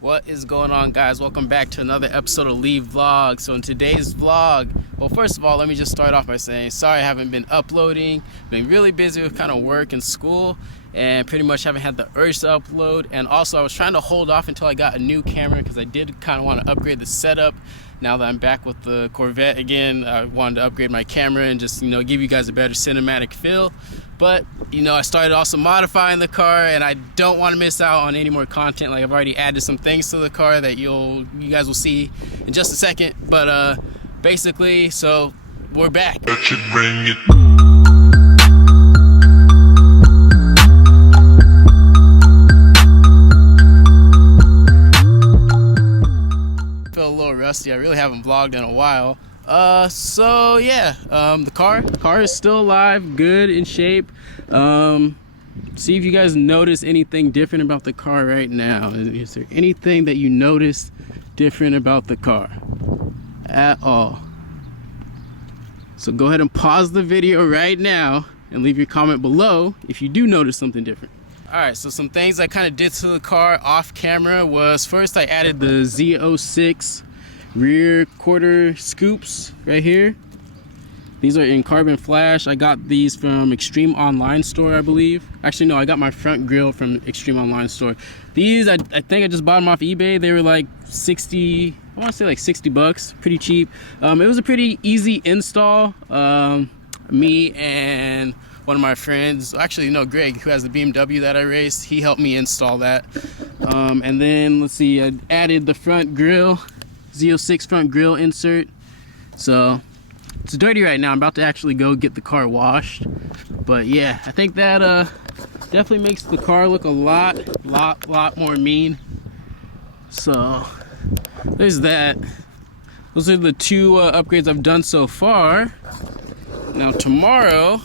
What is going on, guys? Welcome back to another episode of Leave Vlog. So in today's vlog, well, first of all, let me just start off by saying sorry I haven't been uploading. Been really busy with kind of work and school, and pretty much haven't had the urge to upload. And also I was trying to hold off until I got a new camera because I did kind of want to upgrade the setup. Now that I'm back with the Corvette again, I wanted to upgrade my camera and just, give you guys a better cinematic feel. But, I started also modifying the car, and I don't want to miss out on any more content. Like, I've already added some things to the car that you guys will see in just a second. But basically, so we're back. That should bring it. Feel a little rusty. I really haven't vlogged in a while. The car is still alive, good in shape. See if you guys notice anything different about the car right now. Is there anything that you notice different about the car at all? So go ahead and pause the video right now and leave your comment below if you do notice something different. Alright, so some things I kind of did to the car off camera was, first I added the Z06 rear quarter scoops right here. These are in carbon flash. I got these from Extreme Online Store, I believe. Actually, no, I got my front grille from Extreme Online Store. These, I think I just bought them off eBay. They were like 60, I want to say like 60 bucks, pretty cheap. It was a pretty easy install. Me and one of my friends, actually no, Greg, who has the BMW that I race, he helped me install that. And then let's see, I added the front grille, Z06 front grille insert. So it's dirty right now. I'm about to actually go get the car washed. But yeah, I think that definitely makes the car look a lot more mean. So there's that. Those are the two upgrades I've done so far. Now tomorrow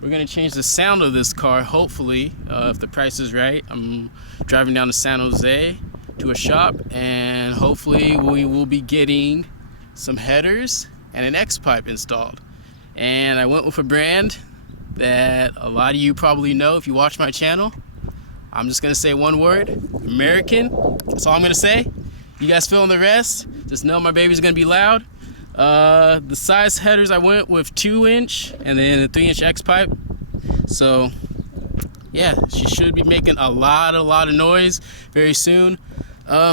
we're gonna change the sound of this car, hopefully, if the price is right. I'm driving down to San Jose to a shop, and hopefully we will be getting some headers and an X-pipe installed. And I went with a brand that a lot of you probably know if you watch my channel. I'm just gonna say one word: American. That's all I'm gonna say. You guys fill in the rest. Just know my baby's gonna be loud. The size headers, I went with 2-inch and then a 3-inch X-pipe. So yeah, she should be making a lot of noise very soon.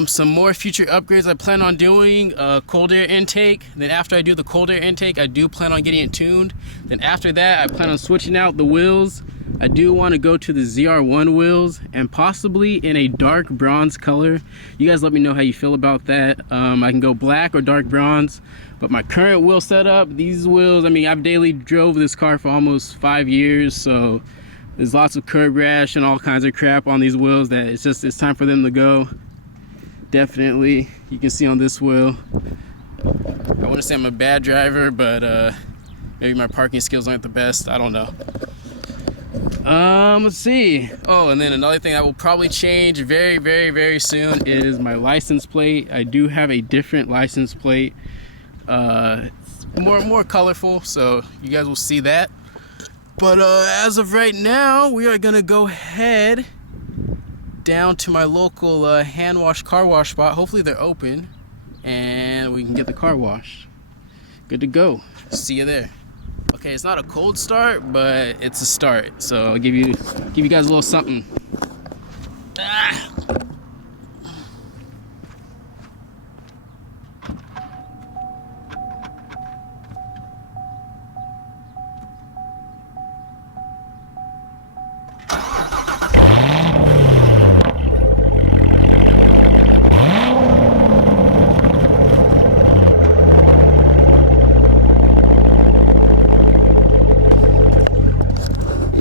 Some more future upgrades I plan on doing, cold air intake. Then after I do the cold air intake, I do plan on getting it tuned. Then after that, I plan on switching out the wheels. I do want to go to the ZR1 wheels, and possibly in a dark bronze color. You guys let me know how you feel about that. I can go black or dark bronze, but my current wheel setup, these wheels, I mean, I've daily drove this car for almost 5 years, so there's lots of curb rash and all kinds of crap on these wheels that it's time for them to go. Definitely, you can see on this wheel, I want to say I'm a bad driver, but maybe my parking skills aren't the best. I don't know. Let's see. Oh, and then another thing that will probably change very soon is my license plate. I do have a different license plate. It's more colorful, so you guys will see that. But as of right now, we are gonna go ahead down to my local hand wash car wash spot. Hopefully they're open and we can get the car washed. Good to go. See you there. Okay, it's not a cold start, but it's a start. So I'll give you guys a little something. Ah.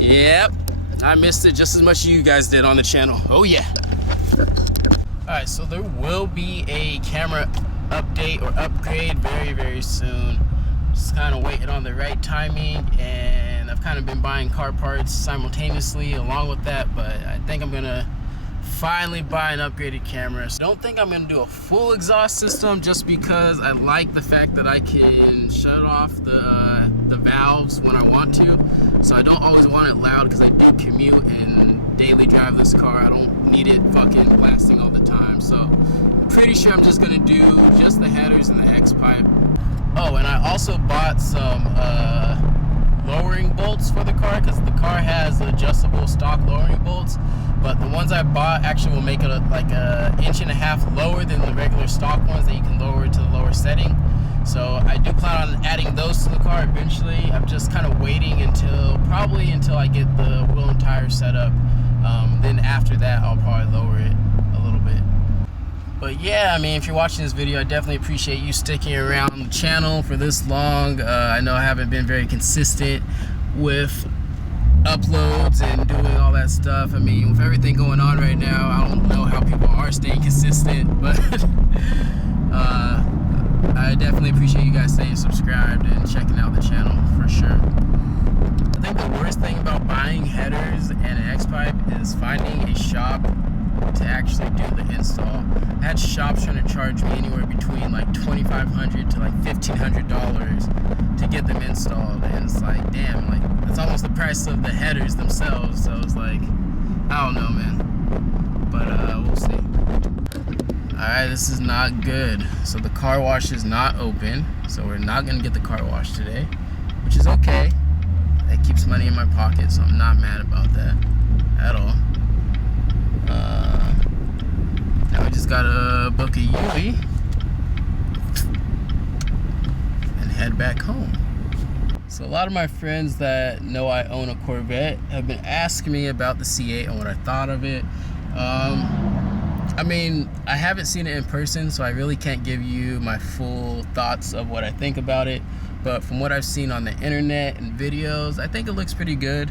Yep, I missed it just as much as you guys did on the channel. Oh yeah. Alright, so there will be a camera update or upgrade very soon. Just kind of waiting on the right timing, and I've kind of been buying car parts simultaneously along with that, but I think I'm gonna finally buy an upgraded camera. So don't think I'm gonna do a full exhaust system, just because I like the fact that I can shut off the valves when I want to. So I don't always want it loud because I do commute, and daily drive this car. I don't need it fucking blasting all the time. So I'm pretty sure I'm just gonna do just the headers and the X-pipe. Oh, and I also bought some lowering bolts for the car, because the car has adjustable stock lowering bolts, but the ones I bought actually will make it like a 1.5 inches lower than the regular stock ones that you can lower to the lower setting. So I do plan on adding those to the car eventually. I'm just kind of waiting probably until I get the wheel and tire set up. Then after that, I'll probably lower it a little bit. But yeah, I mean, if you're watching this video, I definitely appreciate you sticking around the channel for this long. I know I haven't been very consistent with uploads and doing all that stuff. I mean, with everything going on right now, I don't know how people are staying consistent, but I definitely appreciate you guys staying subscribed and checking out the channel for sure. I think the worst thing about buying headers and an X-pipe is finding a shop to actually do the install. I had shops trying to charge me anywhere between like $2,500 to like $1,500 to get them installed, and it's like, damn, like that's almost the price of the headers themselves. So it's like, I don't know, man, but we'll see. Alright, this is not good. So the car wash is not open, so we're not gonna get the car wash today, which is okay. That keeps money in my pocket, so I'm not mad about that at all. Now we just gotta book a Yui and head back home. So a lot of my friends that know I own a Corvette have been asking me about the C8 and what I thought of it. I mean, I haven't seen it in person, so I really can't give you my full thoughts of what I think about it. But from what I've seen on the internet and videos, I think it looks pretty good.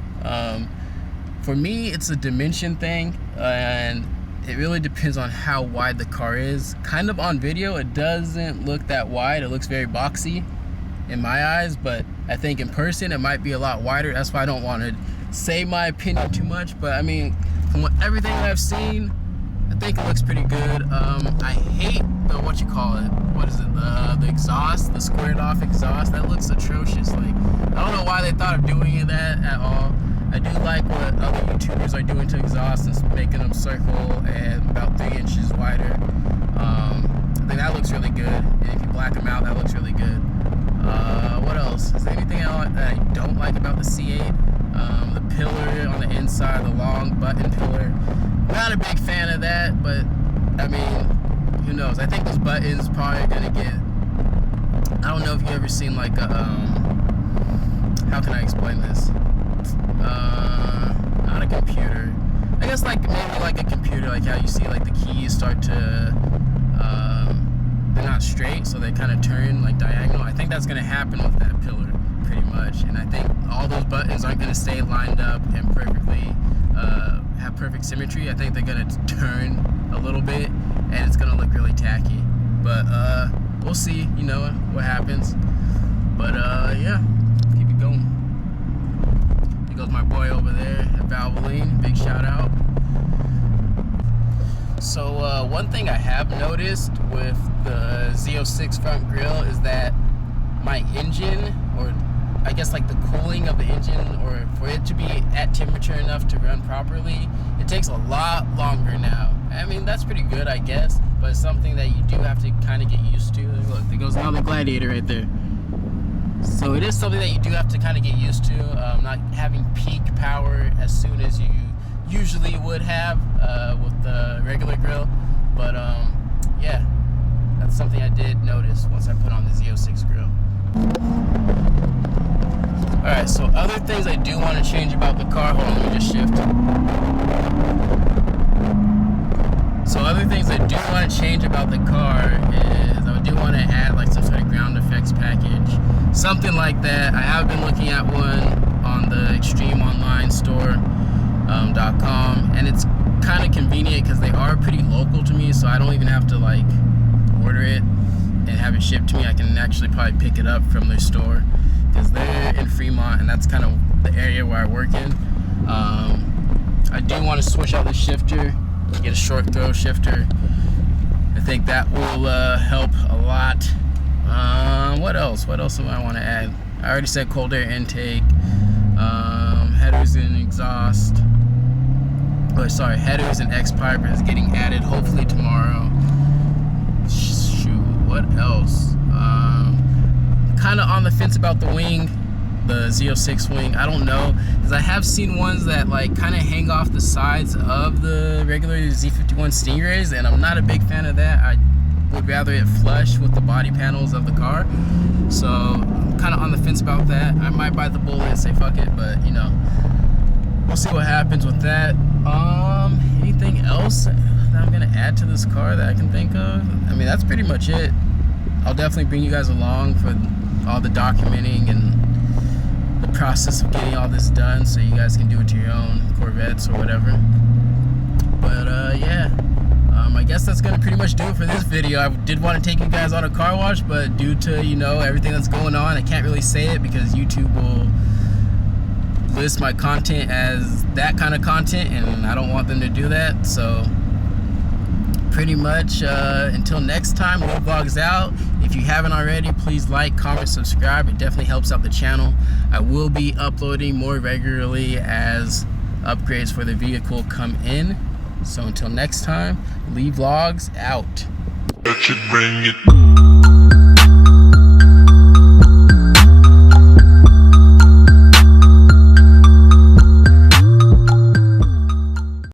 For me, it's a dimension thing, and it really depends on how wide the car is. Kind of on video, it doesn't look that wide. It looks very boxy in my eyes, but I think in person, it might be a lot wider. That's why I don't want to say my opinion too much. But I mean, from everything that I've seen, I think it looks pretty good. I hate the, what is it, the exhaust, the squared off exhaust. That looks atrocious. Like, I don't know why they thought of doing that at all. I do like what other YouTubers are doing to exhaust and making them circle and about 3 inches wider. I think that looks really good. And if you black them out, that looks really good. What else? Is there anything that I don't like about the C8? The pillar on the inside, the long button pillar. Not a big fan of that, but I mean, who knows? I think those buttons probably gonna get, I don't know if you've ever seen like a, how can I explain this? Not a computer. I guess like maybe like a computer, like how you see like the keys start to, they're not straight, so they kind of turn like diagonal. I think that's gonna happen with that pillar pretty much, and I think all those buttons aren't gonna stay lined up and perfectly, have perfect symmetry. I think they're gonna turn a little bit, and it's gonna look really tacky. But we'll see, you know, what happens. But yeah, keep it going. There goes my boy over there at Valvoline. Big shout out. So one thing I have noticed with the Z06 front grille is that my engine, or I guess like the cooling of the engine, or for it to be at temperature enough to run properly, it takes a lot longer now. I mean, that's pretty good, I guess, but it's something that you do have to kind of get used to. Look, there goes another Gladiator right there. So it is something that you do have to kind of get used to, not having peak power as soon as you usually would have with the regular grille. But yeah, that's something I did notice once I put on the Z06 grille. Alright, so other things I do want to change about the car. Hold on, let me just shift. So other things I do want to change about the car is I do want to add like some sort of ground effects package. Something like that. I have been looking at one on the Extreme Online Store.com, and it's kind of convenient because they are pretty local to me, so I don't even have to like order it and have it shipped to me. I can actually probably pick it up from their store because they're in Fremont, and that's kind of the area where I work in. I do want to switch out the shifter, get a short throw shifter. I think that will help a lot. What else? What else do I want to add? I already said cold air intake, headers and exhaust. but sorry, headers and X pipe is getting added hopefully tomorrow. Shoot, what else? Kind of on the fence about the wing, the Z06 wing. I don't know, because I have seen ones that like kind of hang off the sides of the regular Z51 Stingrays, and I'm not a big fan of that. I would rather it flush with the body panels of the car. So I'm kind of on the fence about that. I might bite the bullet and say fuck it, but you know, we'll see what happens with that. Anything else that I'm gonna add to this car that I can think of? I mean, that's pretty much it. I'll definitely bring you guys along for all the documenting and the process of getting all this done, so you guys can do it to your own Corvettes or whatever. But yeah, I guess that's gonna pretty much do it for this video. I did want to take you guys on a car wash, but due to, you know, everything that's going on, I can't really say it because YouTube will list my content as that kind of content, and I don't want them to do that. So pretty much until next time, Will Vlogs out. If you haven't already, please like, comment, subscribe. It definitely helps out the channel. I will be uploading more regularly as upgrades for the vehicle come in. So until next time, Lee Vlogs out. That should bring it.